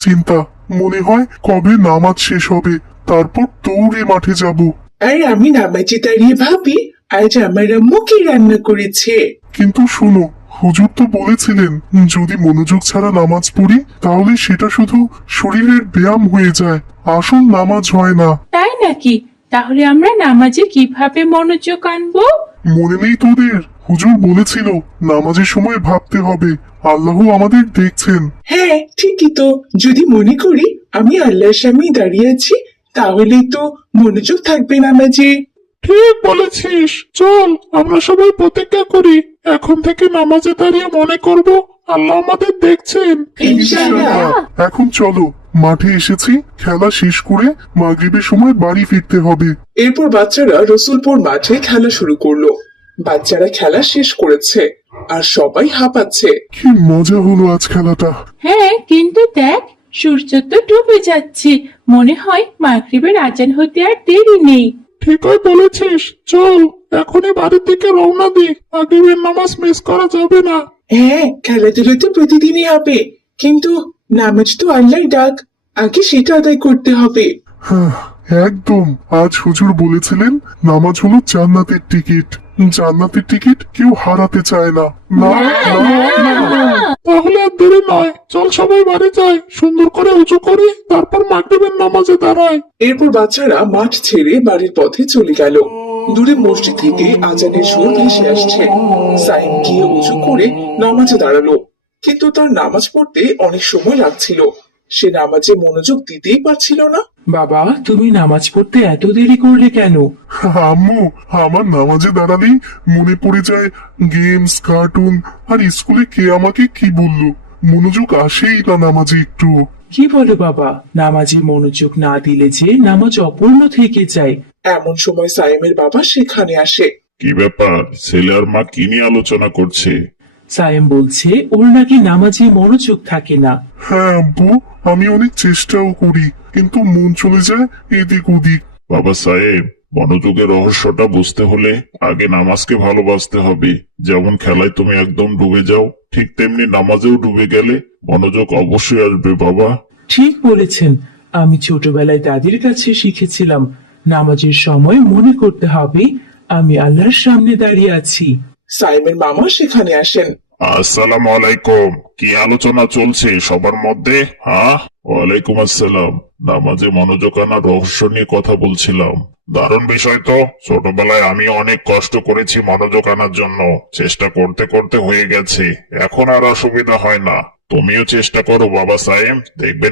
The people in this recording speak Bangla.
চিন্তা, মনে হয় কবে নামাজ শেষ হবে, তারপর দৌড়ে মাঠে যাব। আর আমি নামাজে দাঁড়িয়ে ভাবি আজ আমার আম্মু কি রান্না করেছে। কিন্তু শুনো, হুজুর তো বলেছিলেন যদি মনোযোগ ছাড়া নামাজ পড়ি তাহলে সেটা শুধু শরীরের ব্যায়াম হয়ে যায়, আসল নামাজ হয় না। তাই নাকি? তাহলে আমরা নামাজে কিভাবে মনোযোগ আনবো? মনে নেই তোদের? হুজুর বলেছিল নামাজের সময় ভাবতে হবে আল্লাহ আমাদের দেখছেন। হ্যাঁ ঠিকই তো, যদি মনে করি আমি আল্লাহর সামনে দাঁড়িয়ে আছি তাহলেই তো মনোযোগ থাকবে নামাজে। ঠিক বলেছিস, চল আমরা সবাই প্রতিজ্ঞা করি এখন থেকে নামাজে দাঁড়িয়ে মনে করব আল্লাহ আমাদের দেখছেন। ইনশাআল্লাহ। এখন চলো, মাঠে এসেছি, খেলা শেষ করে মাগরিবের সময় বাড়ি ফিরতে হবে। এরপর বাচ্চারা রসুলপুর মাঠে খেলা শুরু করলো। বাচ্চারা খেলা শেষ করেছে আর সবাই হাঁপাচ্ছে। কি মজা হলো আজ খেলাটা। হ্যাঁ, কিন্তু দেখ, সূর্য তো ডুবে যাচ্ছে। মনে হয় মাগরিবের আজান হতে আর দেরি নেই। ঠিকই বলেছিস, চল এখনই বাড়ির দিকে রওনা দিই, মাগরিবের নামাজ মিস করা যাবে না। হ্যাঁ, খেলাধুলা তো প্রতিদিনই হবে, কিন্তু নামাজ তো আল্লাহর ডাক, আগে সেটা আদায় করতে হবে। হ্যাঁ, একদম। আজ হুজুর বলেছিলেন নামাজ হলো জান্নাতের টিকিট, জান্নাতের টিকিট কেউ হারাতে চায় না। না না না, তাহলে আর দেরি নয়, চল সবাই বাড়ি যাই, সুন্দর করে উঁচু করি, তারপর মাগরিবের নামাজে দাঁড়াই। এরপর বাচ্চারা মাঠ ছেড়ে বাড়ির পথে চলে গেল। দূরে মসজিদ থেকে আজানের সুর ভেসে আসছে। সাইম গিয়ে উঁচু করে নামাজে দাঁড়ালো, কিন্তু তার নামাজ পড়তে অনেক সময় লাগছিল। সে নামাজে মনোযোগ দিতেই পারছিল না। বাবা, তুমি নামাজ পড়তে এত দেরি করলে কেন? আম্মু, আমার নামাজে দাঁড়ালেই মনে পড়ে যায় গেমস, কার্টুন আর স্কুলে কে আমাকে কি বললো, মনোযোগ আসেই না নামাজে একটু। কি বলো বাবা, নামাজে মনোযোগ না দিলে যে নামাজ অপূর্ণ থেকে যায়। এমন সময় সাইমের বাবা সেখানে আসে। কি ব্যাপার, ছেলে আর মা কি নিয়ে আলোচনা করছে? সায়েম বলছে ওর নাকি নামাজে মনোযোগ থাকে না। হ্যাঁ আব্বু, আমি অনেক চেষ্টাও করি কিন্তু মন চলে যায় এদিক ওদিক। বাবা সাহেব, মনোযোগের রহস্যটা বুঝতে হলে আগে নামাজকে ভালোবাসতে হবে। যেমন খেলায় তুমি একদম ডুবে যাও, ঠিক তেমনি নামাজেও ডুবে গেলে মনোযোগ অবশ্যই আসবে বাবা। ঠিক বলেছেন, আমি ছোটবেলায় দাদির কাছে শিখেছিলাম নামাজের সময় মনে করতে হবে আমি আল্লাহর সামনে দাঁড়িয়ে আছি। সাইমের মামা সেখানে আসেন। আসসালামু আলাইকুম। কি আলোচনা চলছে সবার মধ্যে? হ্যাঁ, ওয়ালাইকুম আসসালাম। নামাজে মনোযোগ আনার রহস্য নিয়ে কথা বলছিলাম। দারুণ বিষয় তো। ছোটবেলায় আমি অনেক কষ্ট করেছি মনোযোগ আনার জন্য, চেষ্টা করতে করতে হয়ে গেছে, এখন আর অসুবিধা হয় না। তুমিও চেষ্টা করো বাবা সাহেব, দেখবেন